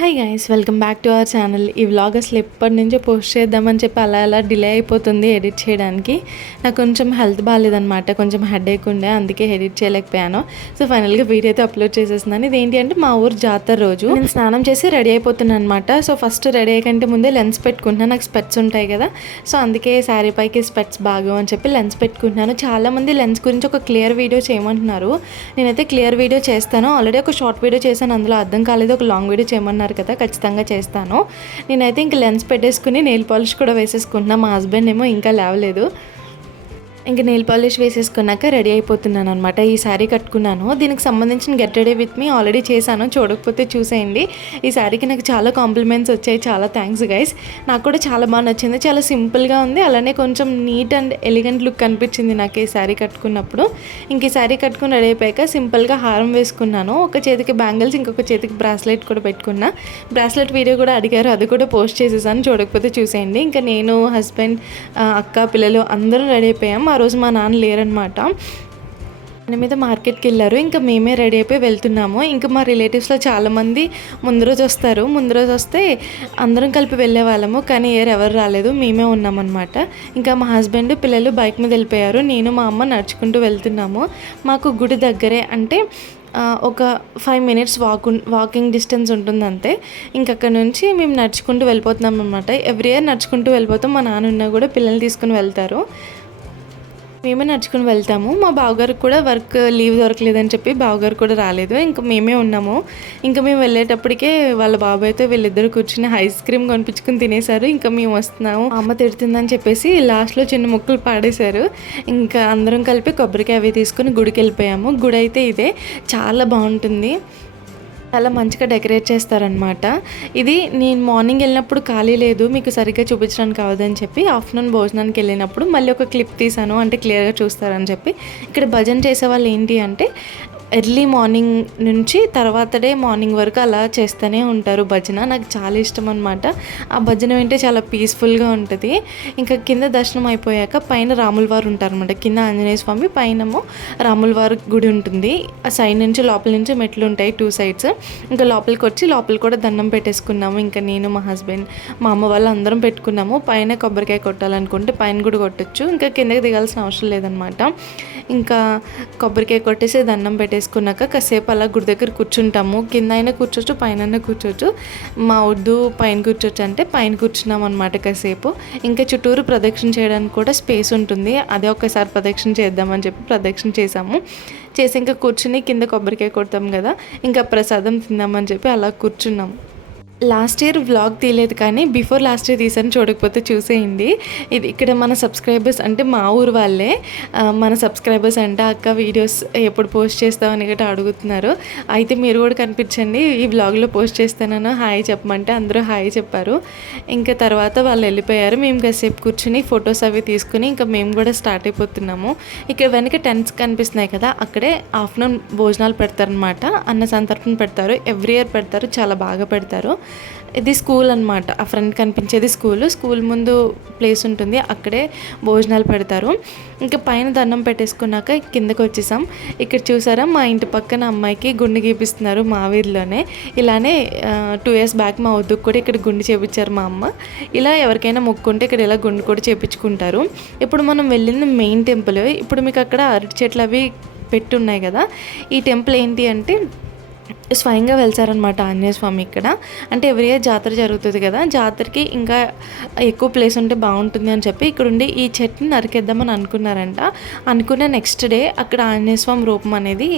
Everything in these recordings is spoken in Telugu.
Hi guys welcome back to our channel ఈ వ్లాగ్ అసలు ఎప్పటి నుంచో పోస్ట్ చేద్దామని చెప్పి అలా అలా డిలే అయిపోతుంది ఎడిట్ చేయడానికి. నాకు కొంచెం హెల్త్ బాగాలేదనమాట కొంచెం హెడ్ ఉండే అందుకే ఎడిట్ చేయలేకపోయాను. సో ఫైనల్గా వీడియో అయితే అప్లోడ్ చేసేస్తున్నాను. ఇది ఏంటి అంటే మా ఊరు జాతర రోజు. నేను స్నానం చేసి రెడీ అయిపోతున్నాను అనమాట సో ఫస్ట్ రెడీ అయ్యకంటే ముందే లెన్స్ పెట్టుకుంటున్నాను నాకు స్పెట్స్ ఉంటాయి కదా. సో అందుకే శారీ పైకి స్పెట్స్ బాగు అని చెప్పి లెన్స్ పెట్టుకుంటున్నాను. చాలామంది లెన్స్ గురించి ఒక క్లియర్ వీడియో చేయమంటున్నారు. నేనైతే క్లియర్ వీడియో చేస్తాను. ఆల్రెడీ ఒక షార్ట్ వీడియో చేశాను. అందులో అర్థం కాలేదు. ఒక లాంగ్ వీడియో చేయమన్నారు. కదా ఖచ్చితంగా చేస్తాను. నేనైతే ఇంక లెన్స్ పెట్టేసుకుని నెయిల్ పాలిష్ కూడా వేసేసుకుంటున్నా. మా హస్బెండ్ ఏమో ఇంకా లేవలేదు. ఇంక నెయిల్ పాలిష్ వేసేసుకున్నాక రెడీ అయిపోతున్నాను అనమాట ఈ శారీ కట్టుకున్నాను. దీనికి సంబంధించిన get ready with me already చేశాను. చూడకపోతే చూసేయండి. ఈ శారీకి నాకు చాలా కాంప్లిమెంట్స్ వచ్చాయి. చాలా థ్యాంక్స్ గైస్ నాకు కూడా చాలా బాగా నచ్చింది. చాలా సింపుల్గా ఉంది. అలానే కొంచెం నీట్ అండ్ ఎలిగెంట్ లుక్ అనిపించింది నాకు ఈ శారీ కట్టుకున్నప్పుడు. ఇంక ఈ శారీ కట్టుకుని రెడీ అయిపోయాక సింపుల్గా హారం వేసుకున్నాను. ఒక చేతికి బ్యాంగిల్స్ ఇంకొక చేతికి బ్రాస్లెట్ కూడా పెట్టుకున్నా. బ్రాస్లెట్ వీడియో కూడా అడిగారు. అది కూడా పోస్ట్ చేసేసాను. చూడకపోతే చూసేయండి. ఇంకా నేను హస్బెండ్ అక్క పిల్లలు అందరం రెడీ అయిపోయాం. రోజు మా నాన్న లేరనమాట దాని మీద మార్కెట్కి వెళ్ళారు. ఇంకా మేమే రెడీ అయిపోయి వెళ్తున్నాము. ఇంకా మా రిలేటివ్స్లో చాలామంది ముందు రోజు వస్తారు. ముందు రోజు వస్తే అందరం కలిపి వెళ్ళే వాళ్ళము. కానీ ఏరు ఎవరు రాలేదు. మేమే ఉన్నామన్నమాట. ఇంకా మా హస్బెండ్ పిల్లలు బైక్ మీద వెళ్ళిపోయారు. నేను మా అమ్మ నడుచుకుంటూ వెళ్తున్నాము. మాకు గుడి దగ్గరే అంటే ఒక five minutes walk walking distance ఉంటుంది అంతే ఇంకక్కడ నుంచి మేము నడుచుకుంటూ వెళ్ళిపోతున్నాం అనమాట ఎవ్రీ ఇయర్ నడుచుకుంటూ వెళ్ళిపోతాం. మా నాన్న ఉన్నా కూడా పిల్లల్ని తీసుకుని వెళ్తారు. మేమే నడుచుకుని వెళ్తాము. మా బావగారికి కూడా వర్క్ లీవ్ దొరకలేదని చెప్పి బావగారు కూడా రాలేదు. ఇంకా మేమే ఉన్నాము. ఇంకా మేము వెళ్ళేటప్పటికే వాళ్ళ బాబాయ్తో వీళ్ళిద్దరు కూర్చుని ఐస్ క్రీమ్ కొనిపించుకుని తినేశారు. ఇంకా మేము వస్తున్నాము. అమ్మ తిడుతుందని చెప్పేసి లాస్ట్లో చిన్న ముక్కలు పాడేశారు. ఇంకా అందరం కలిపి కొబ్బరికాయ అవి తీసుకుని గుడికి వెళ్ళిపోయాము. గుడి అయితే ఇదే. చాలా బాగుంటుంది. చాలా మంచిగా డెకరేట్ చేస్తారనమాట ఇది నేను మార్నింగ్ వెళ్ళినప్పుడు ఖాళీ లేదు మీకు సరిగ్గా చూపించడానికి కావదని చెప్పి ఆఫ్టర్నూన్ భోజనానికి వెళ్ళినప్పుడు మళ్ళీ ఒక క్లిప్ తీసాను అంటే క్లియర్గా చూస్తారని చెప్పి. ఇక్కడ భజన చేసే వాళ్ళు ఏంటి అంటే ఎర్లీ మార్నింగ్ నుంచి తర్వాత డే మార్నింగ్ వరకు అలా చేస్తూనే ఉంటారు భజన. నాకు చాలా ఇష్టం అనమాట ఆ భజన వింటే చాలా పీస్ఫుల్గా ఉంటుంది. ఇంకా కింద దర్శనం అయిపోయాక పైన రాముల వారు ఉంటారనమాట కింద ఆంజనేయ స్వామి పైనమో రాముల వారి గుడి ఉంటుంది. ఆ సైడ్ నుంచి లోపల నుంచి మెట్లు ఉంటాయి టూ సైడ్స్. ఇంకా లోపలికి వచ్చి లోపల కూడా దండం పెట్టేసుకున్నాము. ఇంకా నేను మా హస్బెండ్ మా అమ్మ వాళ్ళు అందరం పెట్టుకున్నాము. పైన కొబ్బరికాయ కొట్టాలనుకుంటే పైన కూడా కొట్టచ్చు. ఇంకా కిందకి దిగాల్సిన అవసరం లేదనమాట ఇంకా కొబ్బరికాయ కొట్టేసి దండం పెట్టేసి వేసుకున్నాక కాసేపు అలా గుడి దగ్గర కూర్చుంటాము. కింద అయినా కూర్చోచ్చు పైన కూర్చోచ్చు మా వద్దు పైన కూర్చోచ్చు అంటే పైన కూర్చున్నాం అనమాట కాసేపు. ఇంకా చుట్టూరు ప్రదక్షిణ చేయడానికి కూడా స్పేస్ ఉంటుంది. అదే ఒకసారి ప్రదక్షిణ చేద్దామని చెప్పి ప్రదక్షిణ చేసాము చేసి ఇంకా కూర్చుని కింద కొబ్బరికాయ కొడతాం కదా ఇంకా ప్రసాదం తిందామని చెప్పి అలా కూర్చున్నాం లాస్ట్ ఇయర్ వ్లాగ్ తీయలేదు కానీ బిఫోర్ లాస్ట్ ఇయర్ తీసాను చూడకపోతే చూసేయండి. ఇది ఇక్కడ మన సబ్స్క్రైబర్స్ అంటే మా ఊరు వాళ్ళే. మన సబ్స్క్రైబర్స్ అంటే అక్క వీడియోస్ ఎప్పుడు పోస్ట్ చేస్తామని గట్రా అడుగుతున్నారు. అయితే మీరు కూడా కనిపించండి ఈ వ్లాగ్లో పోస్ట్ చేస్తానని హాయ్ చెప్పమంటే అందరూ హాయ్ చెప్పారు. ఇంకా తర్వాత వాళ్ళు వెళ్ళిపోయారు. మేము కాసేపు కూర్చుని ఫొటోస్ అవి తీసుకుని ఇంకా మేము కూడా స్టార్ట్ అయిపోతున్నాము. ఇక్కడ వెనక టెంట్స్ కనిపిస్తున్నాయి కదా అక్కడే ఆఫ్టర్నూన్ భోజనాలు పెడతారనమాట అన్న సంతర్పణ పెడతారు ఎవ్రీ ఇయర్ పెడతారు చాలా బాగా పెడతారు. ఇది స్కూల్ అనమాట ఆ ఫ్రంట్ కనిపించేది స్కూల్. స్కూల్ ముందు ప్లేస్ ఉంటుంది. అక్కడే భోజనాలు పెడతారు. ఇంకా పైన దండం పెట్టేసుకున్నాక కిందకి వచ్చేసాం. ఇక్కడ చూసారా? మా ఇంటి పక్కన అమ్మాయికి గుండె గీపిస్తున్నారు మా వీధిలోనే. ఇలానే టూ ఇయర్స్ బ్యాక్ మా వద్దుకు కూడా ఇక్కడ గుండె చేపించారు మా అమ్మ. ఇలా ఎవరికైనా మొక్కుంటే ఇక్కడ ఇలా గుండె కూడా చేపించుకుంటారు. ఇప్పుడు మనం వెళ్ళింది మెయిన్ టెంపుల్. ఇప్పుడు మీకు అక్కడ అరటి చెట్లు అవి పెట్టున్నాయి కదా. ఈ టెంపుల్ ఏంటి అంటే స్వయంగా వెళ్తారనమాట ఆంజనేయ స్వామి ఇక్కడ. అంటే ఎవరి జాతర జరుగుతుంది కదా జాతరకి ఇంకా ఎక్కువ ప్లేస్ ఉంటే బాగుంటుంది అని చెప్పి ఇక్కడ ఉండి ఈ చెట్టుని నరికేద్దామని అనుకున్నారంట. అనుకున్న నెక్స్ట్ డే అక్కడ ఆంజనేయ స్వామి రూపం అనేది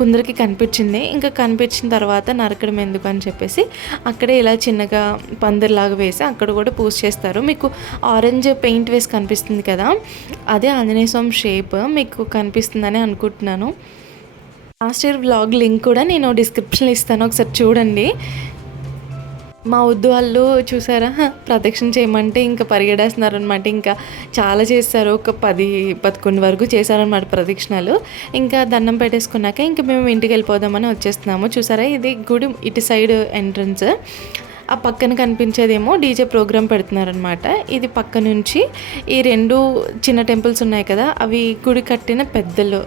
కుందరికి కొందరికి కనిపించింది. ఇంకా కనిపించిన తర్వాత నరకడం ఎందుకు అని చెప్పేసి అక్కడే ఇలా చిన్నగా పందిరిలాగా వేసి అక్కడ కూడా పూజ చేస్తారు. మీకు ఆరెంజ్ పెయింట్ వేసి కనిపిస్తుంది కదా అదే ఆంజనేయ స్వామి షేప్ మీకు కనిపిస్తుందని అనుకుంటున్నాను. లాస్ట్ ఇయర్ బ్లాగ్ లింక్ కూడా నేను డిస్క్రిప్షన్లో ఇస్తాను ఒకసారి చూడండి. మా వద్దు వాళ్ళు చూసారా? ప్రదక్షిణ చేయమంటే ఇంకా పరిగెడేస్తున్నారు అనమాట ఇంకా చాలా చేస్తారు ఒక పది పదకొండు వరకు చేశారనమాట ప్రదక్షిణలు. ఇంకా దండం పెట్టేసుకున్నాక ఇంకా మేము ఇంటికి వెళ్ళిపోదామని వచ్చేస్తున్నాము. చూసారా? ఇది గుడి ఇటు సైడ్ ఎంట్రన్స్. ఆ పక్కన కనిపించేదేమో డీజే ప్రోగ్రామ్ పెడుతున్నారనమాట ఇది పక్క నుంచి ఈ రెండు చిన్న టెంపుల్స్ ఉన్నాయి కదా అవి గుడి కట్టిన పెద్దలు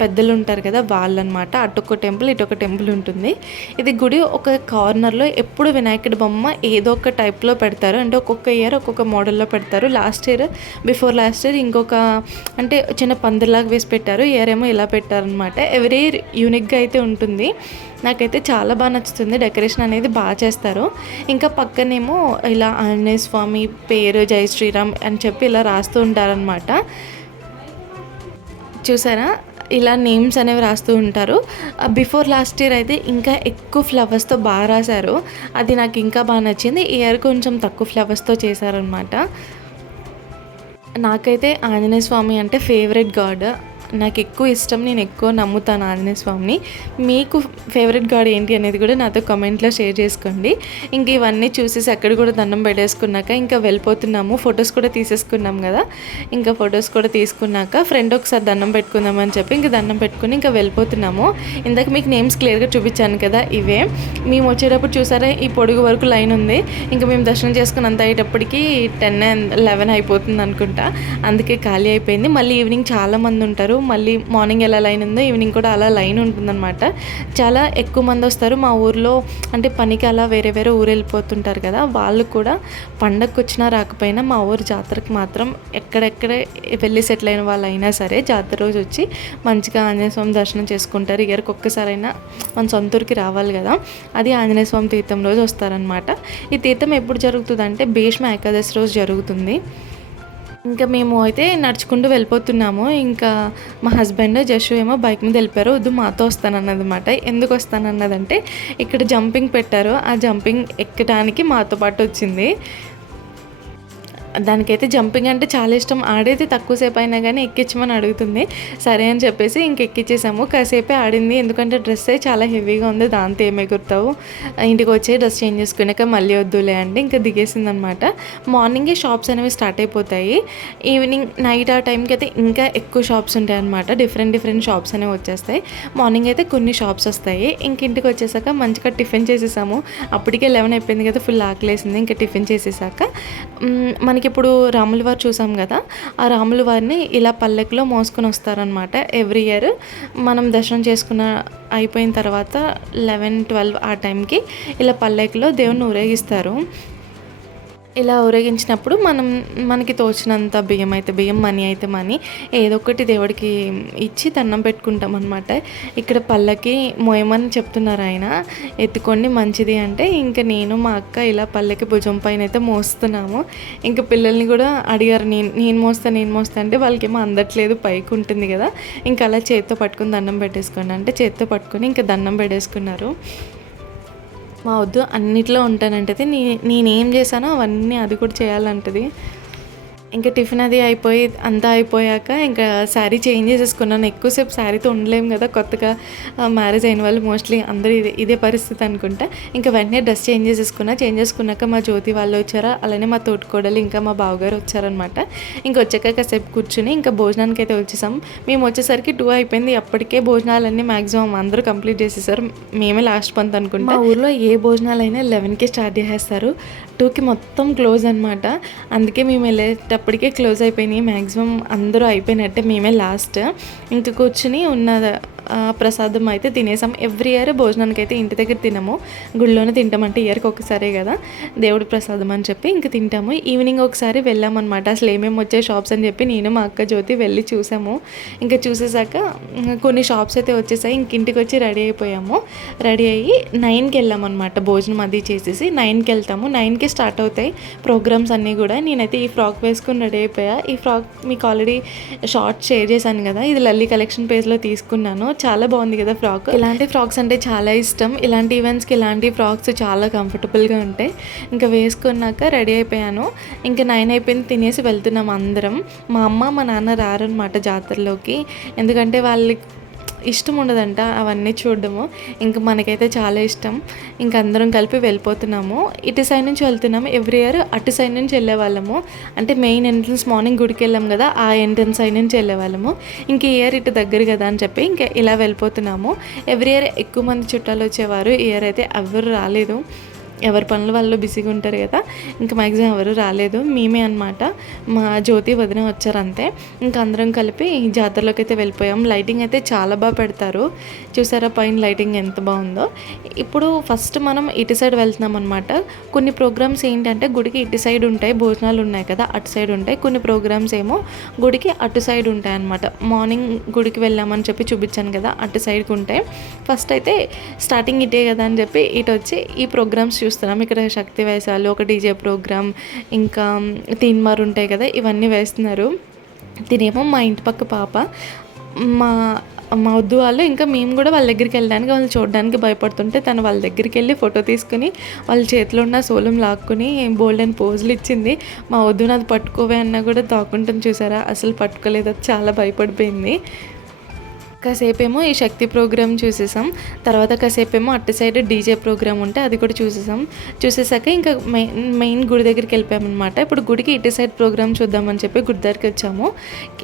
పెద్దలు ఉంటారు కదా వాళ్ళనమాట అటొక టెంపుల్ ఇటొక టెంపుల్ ఉంటుంది. ఇది గుడి ఒక కార్నర్లో ఎప్పుడు వినాయకుడి బొమ్మ ఏదో ఒక టైప్లో పెడతారు. అంటే ఒక్కొక్క ఇయర్ ఒక్కొక్క మోడల్లో పెడతారు. Last year before last year ఇంకొక అంటే చిన్న పందిరిలాగా వేసి పెట్టారు. ఇయర్ ఏమో ఇలా పెట్టారనమాట ఎవరీ ఇయర్ యూనిక్గా అయితే ఉంటుంది. నాకైతే చాలా బాగా నచ్చుతుంది. డెకరేషన్ అనేది బాగా చేస్తారు. ఇంకా పక్కనేమో ఇలా ఆంజనేయ స్వామి పేరు జై శ్రీరామ్ అని చెప్పి ఇలా రాస్తూ ఉంటారనమాట చూసారా? ఇలా నేమ్స్ అనేవి రాస్తూ ఉంటారు. బిఫోర్ లాస్ట్ ఇయర్ అయితే ఇంకా ఎక్కువ ఫ్లవర్స్తో బాగా రాశారు. అది నాకు ఇంకా బాగా నచ్చింది. ఈ ఇయర్ కొంచెం తక్కువ ఫ్లవర్స్తో చేశారనమాట నాకైతే ఆంజనేయ స్వామి అంటే ఫేవరెట్ గాడ్. నాకు ఎక్కువ ఇష్టం నేను ఎక్కువ నమ్ముతాను ఆంజనేయ స్వామిని. మీకు ఫేవరెట్ గాడ్ ఏంటి అనేది కూడా నాతో కమెంట్లో షేర్ చేసుకోండి. ఇంక ఇవన్నీ చూసేసి అక్కడ కూడా దండం పెట్టేసుకున్నాక ఇంకా వెళ్ళిపోతున్నాము. ఫొటోస్ కూడా తీసేసుకున్నాం కదా. ఇంకా ఫొటోస్ కూడా తీసుకున్నాక ఫ్రెండ్ ఒకసారి దండం పెట్టుకుందామని చెప్పి ఇంకా దండం పెట్టుకుని ఇంకా వెళ్ళిపోతున్నాము. ఇందాక మీకు నేమ్స్ క్లియర్గా చూపించాను కదా ఇవే. మేము వచ్చేటప్పుడు చూసారా ఈ పొడుగు వరకు లైన్ ఉంది. ఇంకా మేము దర్శనం చేసుకుని అంత అయ్యేటప్పటికి టెన్ లెవెన్ అయిపోతుంది అనుకుంటా. అందుకే ఖాళీ అయిపోయింది. మళ్ళీ ఈవినింగ్ చాలామంది ఉంటారు. మళ్ళీ మార్నింగ్ ఎలా లైన్ ఉందో ఈవినింగ్ కూడా అలా లైన్ ఉంటుందన్నమాట. చాలా ఎక్కువ మంది వస్తారు. మా ఊర్లో అంటే పనికి అలా వేరే వేరే ఊరు వెళ్ళిపోతుంటారు కదా వాళ్ళు కూడా పండగకు వచ్చినా రాకపోయినా మా ఊరు జాతరకు మాత్రం ఎక్కడెక్కడ వెళ్ళి సెటిల్ అయిన వాళ్ళు అయినా సరే జాతర రోజు వచ్చి మంచిగా ఆంజనేయ స్వామి దర్శనం చేసుకుంటారు. ఇయర్కి ఒక్కసారైనా మన సొంత ఊరికి రావాలి కదా అది ఆంజనేయ స్వామి తీర్థం రోజు వస్తారనమాట ఈ తీర్థం ఎప్పుడు జరుగుతుందంటే భీష్మ ఏకాదశి రోజు జరుగుతుంది. ఇంకా మేము అయితే నడుచుకుంటూ వెళ్ళిపోతున్నాము. ఇంకా మా హస్బెండ్ జషు ఏమో బైక్ మీద వెళ్ళిపోయారు. వద్దు మాతో వస్తానన్నదన్నమాట. ఎందుకు వస్తానన్నదంటే ఇక్కడ జంపింగ్ పెట్టారు. ఆ జంపింగ్ ఎక్కడానికి మాతో పాటు వచ్చింది. దానికైతే జంపింగ్ అంటే చాలా ఇష్టం. ఆడేది తక్కువసేపు అయినా కానీ ఎక్కించమని అడుగుతుంది. సరే అని చెప్పేసి ఇంక ఎక్కించేసాము కాసేపే ఆడింది. ఎందుకంటే డ్రెస్ చాలా హెవీగా ఉంది. దాంతో ఏమే ఎగురుతావు ఇంటికి వచ్చి డ్రెస్ చేంజ్ చేసుకున్నాక మళ్ళీ వద్దులే అండి. ఇంకా దిగేసింది అనమాట మార్నింగే షాప్స్ అనేవి స్టార్ట్ అయిపోతాయి. ఈవినింగ్ నైట్ ఆ టైంకి అయితే ఇంకా ఎక్కువ షాప్స్ ఉంటాయి అనమాట డిఫరెంట్ డిఫరెంట్ షాప్స్ అనేవి వచ్చేస్తాయి. మార్నింగ్ అయితే కొన్ని షాప్స్ వస్తాయి. ఇంక ఇంటికి వచ్చేసాక మంచిగా టిఫిన్ చేసేసాము. అప్పటికే లెవెన్ అయిపోయింది కదా ఫుల్ ఆకలేసింది. ఇంకా టిఫిన్ చేసేసాక మనకి మనకి ఇప్పుడు రాముల వారు చూసాం కదా ఆ రాముల వారిని ఇలా పల్లెకులో మోసుకొని వస్తారనమాట ఎవ్రీ ఇయర్ మనం దర్శనం చేసుకున్న అయిపోయిన తర్వాత లెవెన్ ట్వెల్వ్ ఆ టైంకి ఇలా పల్లెకులో దేవుణ్ణి ఊరేగిస్తారు. ఇలా ఊరేగించినప్పుడు మనం మనకి తోచినంత బియ్యం అయితే బియ్యం మనీ అయితే మనీ ఏదో ఒకటి దేవుడికి ఇచ్చి దండం పెట్టుకుంటాం అనమాట ఇక్కడ పల్లకి మోయమని చెప్తున్నారు ఆయన. ఎత్తుకోండి మంచిది అంటే ఇంకా నేను మా అక్క ఇలా పల్లకి భుజం పైన అయితే మోస్తున్నాము. ఇంకా పిల్లల్ని కూడా అడిగారు నేను నేను మోస్తా నేను మోస్తా అంటే వాళ్ళకేమో అందట్లేదు పైకి ఉంటుంది కదా. ఇంకా అలా చేత్తో పట్టుకొని దండం పెట్టేసుకోండి అంటే చేత్తో పట్టుకొని ఇంకా దండం పెట్టేసుకున్నారు. మా వద్దు అన్నిట్లో ఉంటానంటది. నీ నేనేం చేశానో అవన్నీ అది కూడా చేయాలంటది. ఇంకా టిఫిన్ అది అయిపోయి అంతా అయిపోయాక ఇంకా శారీ చేంజ్ చేసేసుకున్నాను. ఎక్కువసేపు శారీతో ఉండలేము కదా కొత్తగా మ్యారేజ్ అయిన వాళ్ళు మోస్ట్లీ అందరూ ఇదే ఇదే పరిస్థితి అనుకుంటా. ఇంకా వెంటనే డ్రెస్ చేంజ్ చేసేసుకున్నా. చేంజ్ చేసుకున్నాక మా జ్యోతి వాళ్ళు వచ్చారా? అలానే మా తోటికోడలు ఇంకా మా బావగారు వచ్చారనమాట ఇంకా వచ్చాక కాసేపు కూర్చుని ఇంకా భోజనానికి అయితే వచ్చేసాం. మేము వచ్చేసరికి టూ అయిపోయింది. అప్పటికే భోజనాలన్నీ మ్యాక్సిమం అందరూ కంప్లీట్ చేసేసారు. మేమే లాస్ట్ పంత్ అనుకుంటా. మా ఊర్లో ఏ భోజనాలైనా లెవెన్కి స్టార్ట్ చేసేస్తారు. టూకి మొత్తం క్లోజ్ అనమాట అందుకే మేము వెళ్ళేటప్పుడు అప్పటికే క్లోజ్ అయిపోయినాయి. మ్యాక్సిమం అందరూ అయిపోయినట్టే మేమే లాస్ట్ ఇంక కూర్చుని ఉన్న ప్రసాదం అయితే తినేసాం. ఎవ్రీ ఇయర్ భోజనానికి అయితే ఇంటి దగ్గర తినము. గుళ్ళోనే తింటామంటే ఇయర్కి ఒకసారే కదా. దేవుడి ప్రసాదం అని చెప్పి ఇంక తింటాము. ఈవినింగ్ ఒకసారి వెళ్ళామన్నమాట. అసలు ఏమేమి వచ్చే షాప్స్ అని చెప్పి నేను మా అక్క జ్యోతి వెళ్ళి చూసాము. ఇంకా చూసేసాక కొన్ని షాప్స్ అయితే వచ్చేసాయి. ఇంక ఇంటికి వచ్చి రెడీ అయిపోయాము. రెడీ అయ్యి నైన్కి వెళ్ళామన్నమాట. భోజనం అది చేసేసి నైన్కి వెళ్తాము. నైన్కి స్టార్ట్ అవుతాయి ప్రోగ్రామ్స్ అన్నీ కూడా. నేనైతే ఈ ఫ్రాక్ వేసుకుని రెడీ అయిపోయా. ఈ ఫ్రాక్ మీకు ఆల్రెడీ షార్ట్ షేర్ చేశాను కదా. ఇది లల్లి కలెక్షన్ పేజ్లో తీసుకున్నాను. చాలా బాగుంది కదా ఫ్రాక్. ఇలాంటి ఫ్రాక్స్ అంటే చాలా ఇష్టం. ఇలాంటి ఈవెంట్స్కి ఇలాంటి ఫ్రాక్స్ చాలా కంఫర్టబుల్గా ఉంటాయి. ఇంకా వేసుకున్నాక రెడీ అయిపోయాను. ఇంకా నైన్ అయిపోయింది తినేసి వెళ్తున్నాం అందరం. మా అమ్మ మా నాన్న రారనమాట జాతరలోకి. ఎందుకంటే వాళ్ళకి ఇష్టం ఉండదంట అవన్నీ చూడడము. ఇంకా మనకైతే చాలా ఇష్టం. ఇంక అందరం కలిపి వెళ్ళిపోతున్నాము. ఇటు సైడ్ నుంచి వెళ్తున్నాము. ఎవ్రీ ఇయర్ అటు సైడ్ నుంచి వెళ్ళేవాళ్ళము. అంటే మెయిన్ ఎంట్రన్స్ మార్నింగ్ గుడికి వెళ్ళాం కదా ఆ ఎంట్రన్స్ సైడ్ నుంచి వెళ్ళేవాళ్ళము. ఇంక ఇయర్ ఇటు దగ్గర కదా అని చెప్పి ఇంకా ఇలా వెళ్ళిపోతున్నాము. ఎవ్రీ ఇయర్ ఎక్కువ మంది చుట్టాలు వచ్చేవారు. ఇయర్ అయితే ఎవరు రాలేదు. ఎవరి పనులు వాళ్ళు బిజీగా ఉంటారు కదా ఇంకా మ్యాక్సిమం ఎవరు రాలేదు. మేమే అనమాట మా జ్యోతి వదిన వచ్చారు అంతే. ఇంకా అందరం కలిపి జాతరలోకి అయితే వెళ్ళిపోయాం. లైటింగ్ అయితే చాలా బాగా పెడతారు. చూసారా పైన లైటింగ్ ఎంత బాగుందో. ఇప్పుడు ఫస్ట్ మనం ఇటు సైడ్ వెళ్తున్నాం అనమాట కొన్ని ప్రోగ్రామ్స్ ఏంటంటే గుడికి ఇటు సైడ్ ఉంటాయి భోజనాలు ఉన్నాయి కదా అటు సైడ్ ఉంటాయి. కొన్ని ప్రోగ్రామ్స్ ఏమో గుడికి అటు సైడ్ ఉంటాయి అనమాట మార్నింగ్ గుడికి వెళ్ళామని చెప్పి చూపించాను కదా అటు సైడ్కి ఉంటాయి. ఫస్ట్ అయితే స్టార్టింగ్ ఇటే కదా అని చెప్పి ఇటు వచ్చి ఈ ప్రోగ్రామ్స్ చూసి చూస్తున్నాం. ఇక్కడ శక్తి వేసాలు ఒక డీజే ప్రోగ్రామ్ ఇంకా తీన్మార్ ఉంటాయి కదా ఇవన్నీ వేస్తున్నారు. తినేమో మా ఇంటి పక్క పాప. మా మా వద్దు వాళ్ళు ఇంకా మేము కూడా వాళ్ళ దగ్గరికి వెళ్ళడానికి వాళ్ళు చూడడానికి భయపడుతుంటే తను వాళ్ళ దగ్గరికి వెళ్ళి ఫోటో తీసుకుని వాళ్ళ చేతిలో ఉన్న సోలం లాక్కుని బోల్డ్ పోజులు ఇచ్చింది. మా వద్దు నాది పట్టుకోవే అన్నా కూడా దాక్కుంటుంది చూసారా? అసలు పట్టుకోలేదు అది చాలా భయపడిపోయింది. కాసేపేమో ఈ శక్తి ప్రోగ్రామ్ చూసేసాం. తర్వాత కాసేపేమో అటు సైడ్ డీజే ప్రోగ్రామ్ ఉంటే అది కూడా చూసేసాం. చూసేసాక ఇంకా మెయిన్ మెయిన్ గుడి దగ్గరికి వెళ్ళిపోయామన్నమాట. ఇప్పుడు గుడికి ఇటు సైడ్ ప్రోగ్రామ్ చూద్దామని చెప్పి గుడి దగ్గరికి వచ్చాము.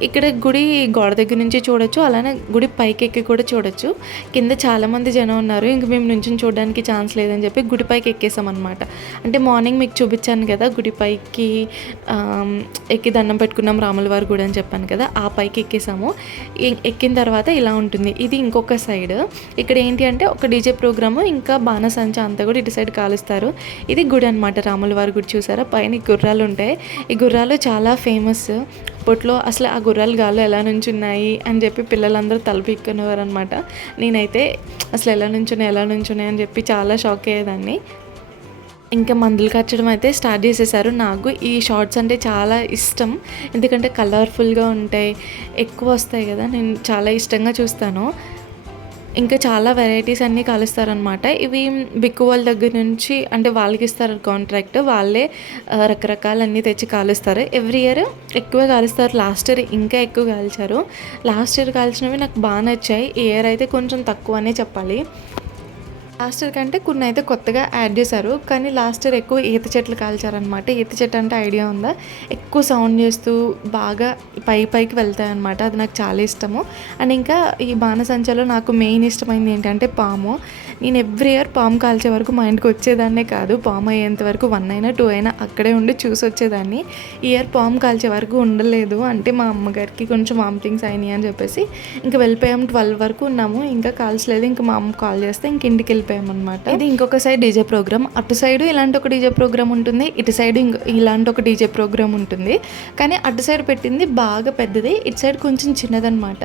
ఇక్కడ గుడి గోడ దగ్గర నుంచి చూడొచ్చు అలానే గుడి పైకి ఎక్కి కూడా చూడొచ్చు. కింద చాలామంది జనం ఉన్నారు ఇంక మేము నుంచి చూడడానికి ఛాన్స్ లేదని చెప్పి గుడి పైకి ఎక్కేసాం అనమాట అంటే మార్నింగ్ మీకు చూపించాను కదా గుడి పైకి ఎక్కి దండం పెట్టుకున్నాం రాములవారి గుడి అని చెప్పాను కదా ఆ పైకి ఎక్కేసాము. ఎ- ఎక్కిన తర్వాత ఇలా ఉంటుంది. ఇది ఇంకొక సైడ్. ఇక్కడ ఏంటి అంటే ఒక డీజే ప్రోగ్రాము ఇంకా బాణసంచ అంతా కూడా ఇటు సైడ్ కాలుస్తారు. ఇది గుడి అనమాట రాముల వారి గుడి చూసారా? పైన ఈ గుర్రాలు ఉంటాయి. ఈ గుర్రాలు చాలా ఫేమస్. అప్పట్లో అసలు ఆ గుర్రాలు గాలు ఎలా నుంచున్నాయి అని చెప్పి పిల్లలందరూ తలపిక్కునేవారు అనమాట నేనైతే అసలు ఎలా నుంచున్నాయి ఎలా నుంచున్నాయి అని చెప్పి చాలా షాక్ అయ్యేదాన్ని. ఇంకా మందులు కట్టడం అయితే స్టార్ట్ చేసేసారు. నాకు ఈ షార్ట్స్ అంటే చాలా ఇష్టం. ఎందుకంటే కలర్ఫుల్గా ఉంటాయి ఎక్కువ వస్తాయి కదా నేను చాలా ఇష్టంగా చూస్తాను. ఇంకా చాలా వెరైటీస్ అన్నీ కలుస్తారనమాట ఇవి బిక్కు వాళ్ళ దగ్గర నుంచి అంటే వాళ్ళకి ఇస్తారు కాంట్రాక్ట్. వాళ్ళే రకరకాలన్నీ తెచ్చి కాలుస్తారు. ఎవ్రీ ఇయర్ ఎక్కువ కాలుస్తారు. లాస్ట్ ఇయర్ ఇంకా ఎక్కువ కాల్చారు. లాస్ట్ ఇయర్ కాల్చినవి నాకు బాగా నచ్చాయి. ఈ ఇయర్ అయితే కొంచెం తక్కువనే చెప్పాలి. లాస్ట్ ఇయర్ కంటే కొన్ని అయితే కొత్తగా యాడ్ చేశారు కానీ లాస్ట్ ఇయర్ ఎక్కువ ఈత చెట్లు కాల్చారనమాట ఈత చెట్టు అంటే ఐడియా ఉందా? ఎక్కువ సౌండ్ చేస్తూ బాగా పై పైకి వెళ్తాయన్నమాట. అది నాకు చాలా ఇష్టము. అండ్ ఇంకా ఈ బాణసంచలో నాకు మెయిన్ ఇష్టమైంది ఏంటంటే పాము. నేను ఎవ్రీ ఇయర్ పాము కాల్చే వరకు మా ఇంటికి వచ్చేదాన్నే కాదు. పాము అయ్యేంత వరకు వన్ అయినా టూ అయినా అక్కడే ఉండి చూసి వచ్చేదాన్ని. ఈ ఇయర్ పాము కాల్చే వరకు ఉండలేదు. అంటే మా అమ్మగారికి కొంచెం వామిటింగ్స్ అయినాయి అని చెప్పేసి ఇంకా వెళ్ళిపోయాం. ట్వెల్వ్ వరకు ఉన్నాము. ఇంకా కాల్చలేదు. ఇంకా మా అమ్మ కాల్ చేస్తే ఇంక ఇంటికి వెళ్ళిపోయాం అనమాట ఇది ఇంకొక సైడ్ డీజే ప్రోగ్రామ్. అటు సైడ్ ఇలాంటి ఒక డీజే ప్రోగ్రామ్ ఉంటుంది. ఇటు సైడ్ ఇంకా ఇలాంటి ఒక డీజే ప్రోగ్రామ్ ఉంటుంది. కానీ అటు సైడ్ పెట్టింది బాగా పెద్దది. ఇటు సైడ్ కొంచెం చిన్నదనమాట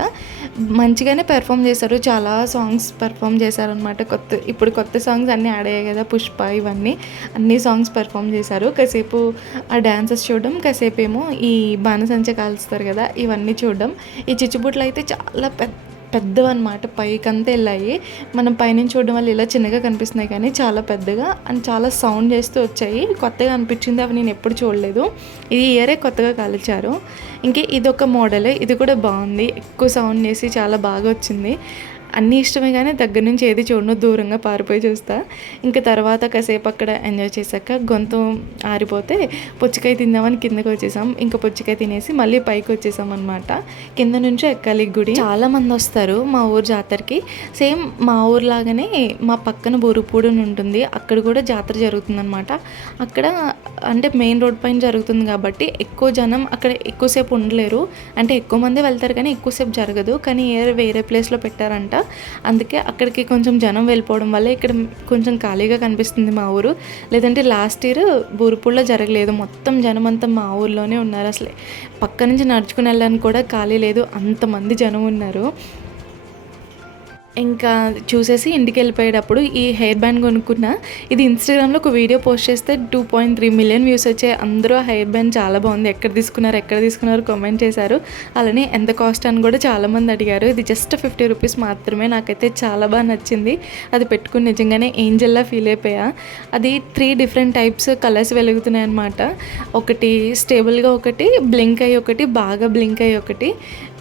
మంచిగానే పెర్ఫామ్ చేశారు. చాలా సాంగ్స్ పెర్ఫామ్ చేశారనమాట కొత్త కొత్త ఇప్పుడు కొత్త సాంగ్స్ అన్నీ యాడ్ అయ్యాయి కదా పుష్ప ఇవన్నీ. అన్ని సాంగ్స్ పెర్ఫామ్ చేశారు. కాసేపు ఆ డ్యాన్సెస్ చూడడం కాసేపు ఏమో ఈ బాణసంచ కాల్స్తారు కదా ఇవన్నీ చూడడం. ఈ చిచ్చుబుట్లు అయితే చాలా పెద్ద పెద్దవన్నమాట. పైకంతా వెళ్ళాయి. మనం పైనుంచి చూడడం వల్ల ఇలా చిన్నగా కనిపిస్తున్నాయి కానీ చాలా పెద్దగా అండ్ చాలా సౌండ్ చేస్తూ వచ్చాయి. కొత్తగా అనిపించింది అవి నేను ఎప్పుడు చూడలేదు. ఇది ఇయరే కొత్తగా కాల్చారు. ఇంకే ఇది ఒక మోడల్ ఇది కూడా బాగుంది. ఎక్కువ సౌండ్ చేసి చాలా బాగా వచ్చింది. అన్నీ ఇష్టమే కానీ దగ్గర నుంచి ఏది చూడను దూరంగా పారిపోయి చూస్తా. ఇంకా తర్వాత కాసేపు అక్కడ ఎంజాయ్ చేశాక గొంతు ఆరిపోతే పుచ్చకాయ తిందామని కిందకి వచ్చేసాం. ఇంకా పుచ్చకాయ తినేసి మళ్ళీ పైకి వచ్చేసాం అనమాట కింద నుంచి ఎక్కాలి గుడి. చాలా మంది వస్తారు మా ఊరు జాతరకి. సేమ్ మా ఊరు లాగానే మా పక్కన బోరుపూడి ఉంటుంది. అక్కడ కూడా జాతర జరుగుతుందన్నమాట. అక్కడ అంటే మెయిన్ రోడ్ పైన జరుగుతుంది కాబట్టి ఎక్కువ జనం అక్కడ ఎక్కువసేపు ఉండలేరు. అంటే ఎక్కువ మంది వెళ్తారు కానీ ఎక్కువసేపు జరగదు. కానీ ఏ వేరే ప్లేస్లో పెట్టారంట. అందుకే అక్కడికి కొంచెం జనం వెళ్ళిపోవడం వల్ల ఇక్కడ కొంచెం ఖాళీగా కనిపిస్తుంది మా ఊరు. లేదంటే లాస్ట్ ఇయర్ బూరుపూడిలో జరగలేదు. మొత్తం జనం అంతా మా ఊర్లోనే ఉన్నారు అసలు. పక్క నుంచి నడుచుకుని వెళ్ళడానికి కూడా ఖాళీ లేదు. అంతమంది జనం ఉన్నారు. ఇంకా చూసేసి ఇంటికి వెళ్ళిపోయేటప్పుడు ఈ హెయిర్ బ్యాండ్ కొనుక్కున్నా ఇది ఇన్స్టాగ్రామ్లో ఒక వీడియో పోస్ట్ చేస్తే two point three million views వచ్చాయి. అందరూ ఆ హెయిర్ బ్యాండ్ చాలా బాగుంది. ఎక్కడ తీసుకున్నారు ఎక్కడ తీసుకున్నారు కామెంట్ చేశారు. అలానే ఎంత కాస్ట్ అని కూడా చాలామంది అడిగారు. ఇది జస్ట్ ఫిఫ్టీ రూపీస్ మాత్రమే. నాకైతే చాలా బాగా నచ్చింది. అది పెట్టుకుని నిజంగానే ఏంజల్లా ఫీల్ అయిపోయా. అది త్రీ డిఫరెంట్ టైప్స్ కలర్స్ వెలుగుతున్నాయి అనమాట ఒకటి స్టేబుల్గా ఒకటి బ్లింక్ అయ్యి ఒకటి బాగా బ్లింక్ అయ్యి ఒకటి.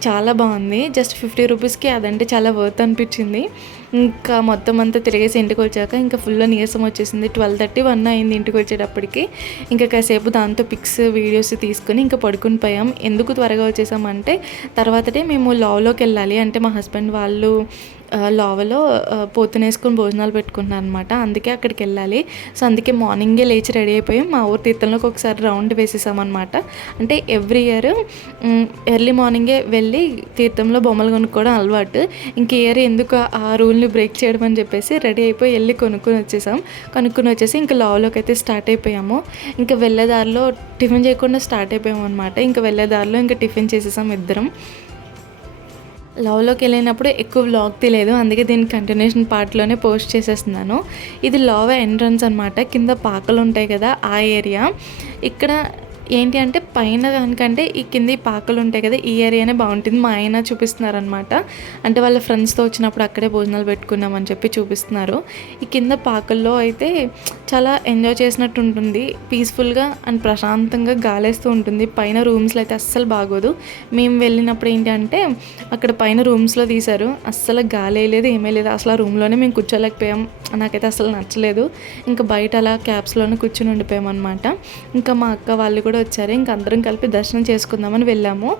చాలా బాగుంది. జస్ట్ ఫిఫ్టీ రూపీస్కి అదంటే చాలా వర్త్ అనిపించింది. ఇంకా మొత్తం అంతా తిరిగేసి ఇంటికి వచ్చాక ఇంకా ఫుల్ నీరసం వచ్చేసింది. ట్వెల్వ్ థర్టీ వన్ అయింది ఇంటికి వచ్చేటప్పటికి. ఇంకా కాసేపు దాంతో పిక్స్ వీడియోస్ తీసుకుని ఇంకా పడుకుని పోయాం. ఎందుకు త్వరగా వచ్చేసామంటే తర్వాతటే మేము లావ్లోకి వెళ్ళాలి. అంటే మా హస్బెండ్ వాళ్ళు లోవలో ఆ, పోతునేసుకొని భోజనాలు పెట్టుకుంటున్నాను అనమాట అందుకే అక్కడికి వెళ్ళాలి. సో అందుకే మార్నింగే లేచి రెడీ అయిపోయి మా ఊరు తీర్థంలోకి ఒకసారి రౌండ్ వేసేసామన్నమాట అంటే ఎవ్రీ ఇయర్ ఎర్లీ మార్నింగే వెళ్ళి తీర్థంలో బొమ్మలు కొనుక్కోవడం అలవాటు. ఇంక ఇయర్ ఎందుకు ఆ రూల్ని బ్రేక్ చేయడం అని చెప్పేసి రెడీ అయిపోయి వెళ్ళి కొనుక్కొని వచ్చేసాం. కొనుక్కొని వచ్చేసి ఇంకా లోవలోకి అయితే స్టార్ట్ అయిపోయాము. ఇంకా వెళ్ళే దారిలో టిఫిన్ చేయకుండా స్టార్ట్ అయిపోయాము అనమాట ఇంకా వెళ్ళే దారిలో ఇంకా టిఫిన్ చేసేసాం ఇద్దరం. లవ్లోకి వెళ్ళినప్పుడు ఎక్కువ వ్లాగ్ తెలియదు అందుకే దీని కంటిన్యూషన్ పార్ట్లోనే పోస్ట్ చేసేస్తున్నాను. ఇది లవ్ ఎంట్రన్స్ అనమాట కింద పాకలు ఉంటాయి కదా ఆ ఏరియా ఇక్కడ ఏంటి అంటే పైన దానికంటే ఈ కింద పాకలు ఉంటాయి కదా ఈ ఏరియానే బాగుంటుంది. మా ఆయన చూపిస్తున్నారనమాట అంటే వాళ్ళ ఫ్రెండ్స్తో వచ్చినప్పుడు అక్కడే భోజనాలు పెట్టుకున్నామని చెప్పి చూపిస్తున్నారు. ఈ కింద పాకల్లో అయితే చాలా ఎంజాయ్ చేసినట్టు ఉంటుంది. పీస్ఫుల్గా అండ్ ప్రశాంతంగా గాలేస్తూ ఉంటుంది. పైన రూమ్స్లో అయితే అస్సలు బాగోదు. మేము వెళ్ళినప్పుడు ఏంటి అంటే అక్కడ పైన రూమ్స్లో తీశారు. అస్సలు గాలి ఏమీ లేదు. అసలు ఆ రూమ్లోనే మేము కూర్చోలేకపోయాం. నాకైతే అసలు నచ్చలేదు. ఇంకా బయట అలా క్యాబ్స్లోనే కూర్చుని ఉండిపోయాం అనమాట ఇంకా మా అక్క వాళ్ళు కూడా వచ్చారు. ఇంకా అందరం కలిపి దర్శనం చేసుకుందామని వెళ్ళాము.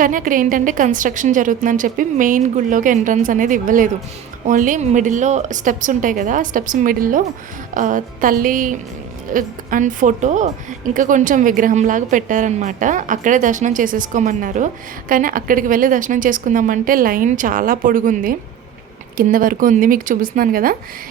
కానీ అక్కడ ఏంటంటే కన్స్ట్రక్షన్ జరుగుతుందని చెప్పి మెయిన్ గుడిలోకి ఎంట్రన్స్ అనేది ఇవ్వలేదు. ఓన్లీ మిడిల్లో స్టెప్స్ ఉంటాయి కదా ఆ స్టెప్స్ మిడిల్లో తల్లి అండ్ ఫోటో ఇంకా కొంచెం విగ్రహం లాగా పెట్టారనమాట అక్కడే దర్శనం చేసేసుకోమన్నారు. కానీ అక్కడికి వెళ్ళి దర్శనం చేసుకుందామంటే లైన్ చాలా పొడుగుంది. కింద వరకు ఉంది మీకు చూపిస్తున్నాను కదా.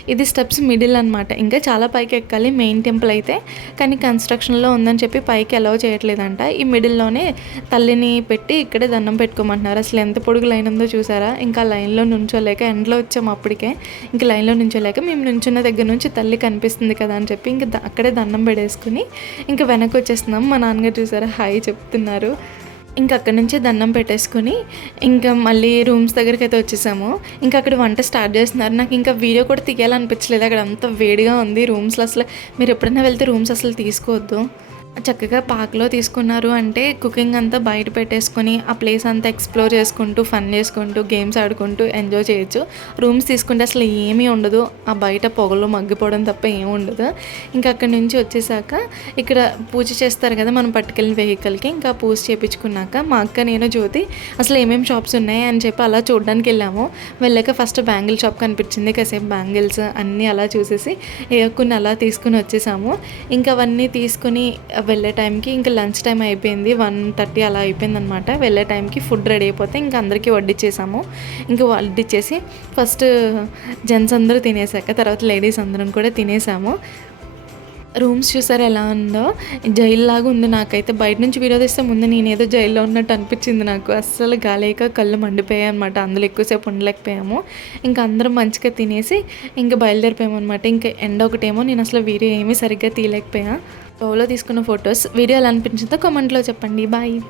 ఇది స్టెప్స్ మిడిల్ అనమాట ఇంకా చాలా పైకి ఎక్కాలి మెయిన్ టెంపుల్ అయితే. కానీ కన్స్ట్రక్షన్లో ఉందని చెప్పి పైకి అలౌ చేయట్లేదంట. ఈ మిడిల్లోనే తల్లిని పెట్టి ఇక్కడే దండం పెట్టుకోమంటున్నారు. అసలు ఎంత పొడుగు లైన్ ఉందో చూసారా? ఇంకా లైన్లో నుంచోలేక ఎండలో వచ్చాము అప్పటికే. ఇంకా లైన్లో నుంచోలేక మేము నుంచున్న దగ్గర నుంచి తల్లి కనిపిస్తుంది కదా అని చెప్పి ఇంకా అక్కడే దండం పెడేసుకుని ఇంకా వెనక్కి వచ్చేస్తున్నాం. మా నాన్నగారు చూసారా? హాయ్ చెప్తున్నారు. ఇంకా అక్కడి నుంచి దండం పెట్టేసుకుని ఇంకా మళ్ళీ రూమ్స్ దగ్గరికి అయితే వచ్చేసాము. ఇంకా అక్కడ వంట స్టార్ట్ చేస్తున్నారు. నాకు ఇంకా వీడియో కూడా తీయాలనిపించలేదు. అక్కడ అంత వేడిగా ఉంది రూమ్స్లో. అసలు మీరు ఎప్పుడైనా వెళ్తే రూమ్స్ అసలు తీసుకోవద్దు. చక్కగా పార్క్లో తీసుకున్నారు. అంటే కుకింగ్ అంతా బయట పెట్టేసుకొని ఆ ప్లేస్ అంతా ఎక్స్ప్లోర్ చేసుకుంటూ ఫన్ చేసుకుంటూ గేమ్స్ ఆడుకుంటూ ఎంజాయ్ చేయొచ్చు. రూమ్స్ తీసుకుంటే అసలు ఏమీ ఉండదు. ఆ బయట పొగలో మగ్గిపోవడం తప్ప ఏమి ఉండదు. ఇంకా అక్కడి నుంచి వచ్చేసాక ఇక్కడ పూజ చేస్తారు కదా మనం పట్టుకెళ్ళిన వెహికల్కి. ఇంకా పూజ చేయించుకున్నాక మా అక్క నేను జ్యోతి అసలు ఏమేమి షాప్స్ ఉన్నాయి అని చెప్పి అలా చూడడానికి వెళ్ళాము. వెళ్ళాక ఫస్ట్ బ్యాంగిల్ షాప్ కనిపించింది. కాసేపు బ్యాంగిల్స్ అన్నీ అలా చూసేసి కొన్ని అలా తీసుకుని వచ్చేసాము. ఇంకా అవన్నీ తీసుకుని వెళ్ళే టైంకి ఇంకా లంచ్ టైం అయిపోయింది. వన్ థర్టీ అలా అయిపోయింది అనమాట వెళ్ళే టైంకి ఫుడ్ రెడీ అయిపోతే ఇంకా అందరికీ వడ్డిచ్చేసాము. ఇంకా వడ్డిచ్చేసి ఫస్ట్ జెంట్స్ అందరూ తినేసాక తర్వాత లేడీస్ అందరం కూడా తినేసాము. రూమ్స్ చూసారు ఎలా ఉందో. జైల్లాగా ఉంది నాకైతే. బయట నుంచి వీడియో తీస్తే ముందు నేనేదో జైల్లో ఉన్నట్టు అనిపించింది నాకు. అస్సలు గాలేక కళ్ళు మండిపోయాయి అనమాట అందులో ఎక్కువసేపు ఉండలేకపోయాము. ఇంకా అందరం మంచిగా తినేసి ఇంకా బయలుదేరిపోయాము అనమాట ఇంకా ఎండ ఒకటేమో నేను అసలు వీడియో ఏమీ సరిగ్గా తీయలేకపోయా. టోలో తీసుకున్న ఫొటోస్ వీడియో ఎలా అనిపించిందో కామెంట్లో చెప్పండి. బాయ్.